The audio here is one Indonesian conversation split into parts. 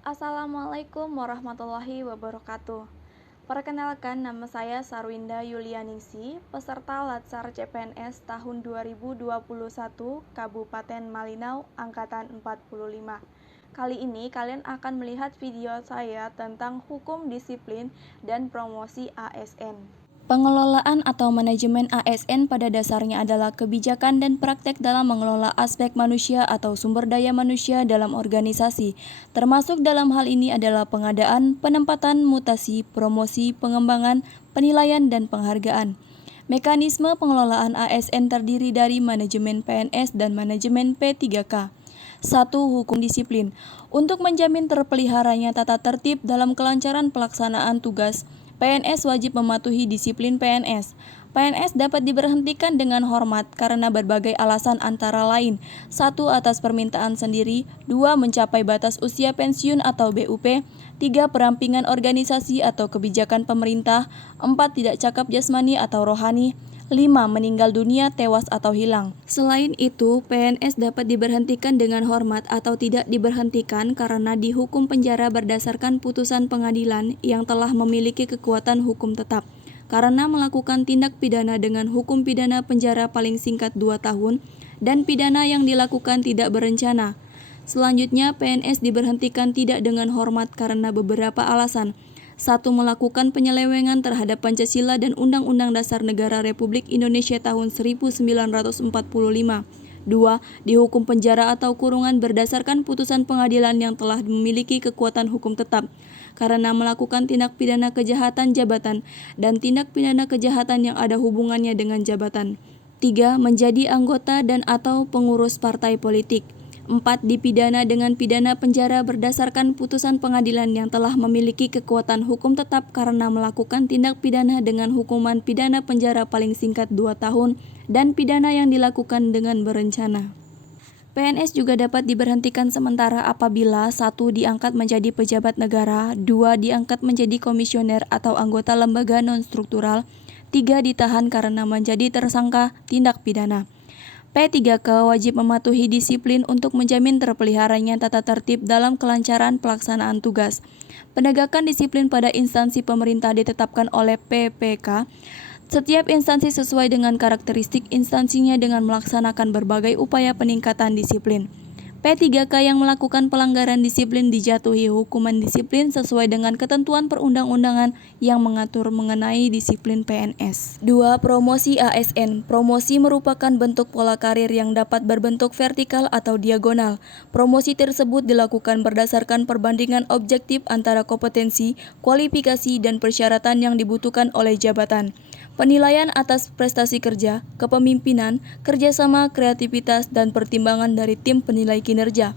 Assalamualaikum warahmatullahi wabarakatuh. Perkenalkan, nama saya Sarwinda Yulianingsi, peserta Latsar CPNS tahun 2021 Kabupaten Malinau Angkatan 45. Kali ini kalian akan melihat video saya tentang hukum disiplin dan promosi ASN. Pengelolaan atau manajemen ASN pada dasarnya adalah kebijakan dan praktek dalam mengelola aspek manusia atau sumber daya manusia dalam organisasi. Termasuk dalam hal ini adalah pengadaan, penempatan, mutasi, promosi, pengembangan, penilaian, dan penghargaan. Mekanisme pengelolaan ASN terdiri dari manajemen PNS dan manajemen P3K. 1. Hukum disiplin. Untuk menjamin terpeliharanya tata tertib dalam kelancaran pelaksanaan tugas, PNS wajib mematuhi disiplin PNS. PNS dapat diberhentikan dengan hormat karena berbagai alasan antara lain: 1. Atas permintaan sendiri, 2. Mencapai batas usia pensiun atau BUP, 3. Perampingan organisasi atau kebijakan pemerintah, 4. Tidak cakap jasmani atau rohani, 5. Meninggal dunia, tewas atau hilang. Selain itu, PNS dapat diberhentikan dengan hormat atau tidak diberhentikan karena dihukum penjara berdasarkan putusan pengadilan yang telah memiliki kekuatan hukum tetap, karena melakukan tindak pidana dengan hukum pidana penjara paling singkat 2 tahun dan pidana yang dilakukan tidak berencana. Selanjutnya, PNS diberhentikan tidak dengan hormat karena beberapa alasan. 1. Melakukan penyelewengan terhadap Pancasila dan Undang-Undang Dasar Negara Republik Indonesia tahun 1945. 2. Dihukum penjara atau kurungan berdasarkan putusan pengadilan yang telah memiliki kekuatan hukum tetap, karena melakukan tindak pidana kejahatan jabatan dan tindak pidana kejahatan yang ada hubungannya dengan jabatan. 3. Menjadi anggota dan atau pengurus partai politik. 4. Dipidana dengan pidana penjara berdasarkan putusan pengadilan yang telah memiliki kekuatan hukum tetap karena melakukan tindak pidana dengan hukuman pidana penjara paling singkat 2 tahun dan pidana yang dilakukan dengan berencana. PNS juga dapat diberhentikan sementara apabila 1. Diangkat menjadi pejabat negara, 2. Diangkat menjadi komisioner atau anggota lembaga non-struktural, 3. Ditahan karena menjadi tersangka tindak pidana. P3K wajib mematuhi disiplin untuk menjamin terpeliharanya tata tertib dalam kelancaran pelaksanaan tugas. Penegakan disiplin pada instansi pemerintah ditetapkan oleh PPK. Setiap instansi sesuai dengan karakteristik instansinya dengan melaksanakan berbagai upaya peningkatan disiplin. P3K yang melakukan pelanggaran disiplin dijatuhi hukuman disiplin sesuai dengan ketentuan perundang-undangan yang mengatur mengenai disiplin PNS. 2. Promosi ASN. Promosi merupakan bentuk pola karir yang dapat berbentuk vertikal atau diagonal. Promosi tersebut dilakukan berdasarkan perbandingan objektif antara kompetensi, kualifikasi, dan persyaratan yang dibutuhkan oleh jabatan. Penilaian atas prestasi kerja, kepemimpinan, kerjasama, kreativitas, dan pertimbangan dari tim penilai kinerja.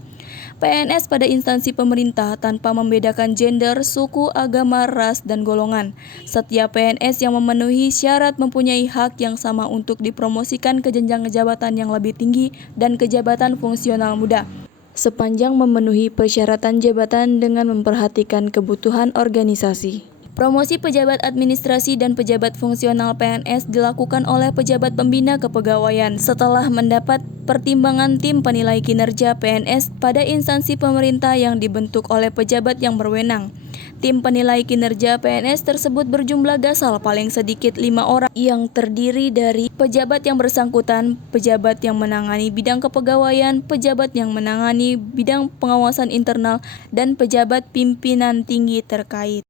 PNS pada instansi pemerintah tanpa membedakan gender, suku, agama, ras, dan golongan. Setiap PNS yang memenuhi syarat mempunyai hak yang sama untuk dipromosikan ke jenjang jabatan yang lebih tinggi dan ke jabatan fungsional muda, sepanjang memenuhi persyaratan jabatan dengan memperhatikan kebutuhan organisasi. Promosi pejabat administrasi dan pejabat fungsional PNS dilakukan oleh pejabat pembina kepegawaian setelah mendapat pertimbangan tim penilai kinerja PNS pada instansi pemerintah yang dibentuk oleh pejabat yang berwenang. Tim penilai kinerja PNS tersebut berjumlah gasal paling sedikit 5 orang yang terdiri dari pejabat yang bersangkutan, pejabat yang menangani bidang kepegawaian, pejabat yang menangani bidang pengawasan internal, dan pejabat pimpinan tinggi terkait.